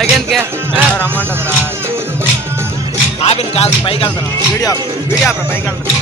పైకి రమ్మంటుందిరా. ఆపిన కాదు పైకి వెళ్తాను. వీడియో వీడియో పైకి వెళ్తాను.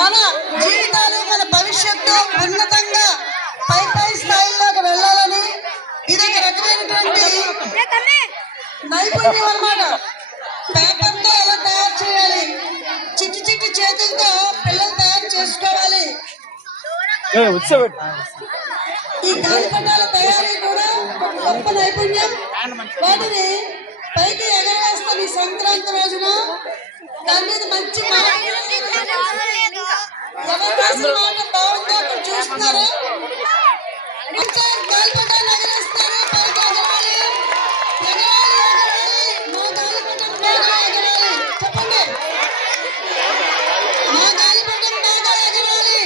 మన జీవితాలు మన భవిష్యత్తు ఉన్నతంగా పై పై స్థాయిలోకి వెళ్ళాలని ఇది ఒక రకమైనటువంటి నైపుణ్యం అన్నమాట. పేపర్తో ఎలా తయారు చేయాలి, చిట్టి చిట్టి చేతులతో పిల్లలు తయారు చేసుకోవాలి. ఈ గాలిపటాల తయారీ కూడా గొప్ప నైపుణ్యం. వాటిని పైకి ఎగరవేస్తాం ఈ సంక్రాంతి రోజున. దాని మీద మంచి ఎగరేసిన మాట బాగుందో అక్కడ చూస్తున్నారు. ఇంకా గాలిపటాన్ని ఎగరేస్తారు. పైకి ఎగరాలి, ఎగరాలి, ఎగరాలి. మా గాలిపటం బాగా ఎగరాలి. చెప్పండి, మా గాలిపటం బాగా ఎగరాలి.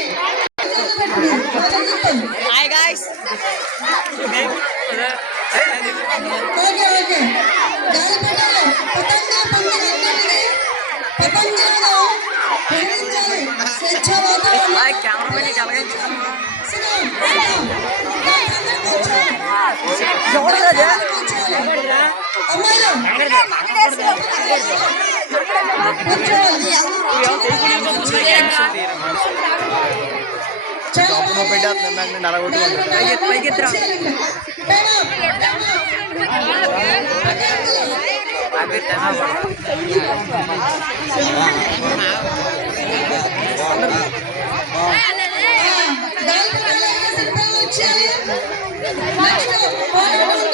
Hi guys. Okay okay. గాలిపటాలు పతంగుల పండుగ అన్నింటినీ పతంగులను ఎగరించాలి. స్వేచ్ఛ వాతావరణం. కెమెరామెన్ కలిగించు. సిద్ధం, సిద్ధం. దాంట్లో కూర్చోవాలి. కూర్చోవాలి. అమ్మాయిలు వచ్చేయాలి. నెక్స్ట్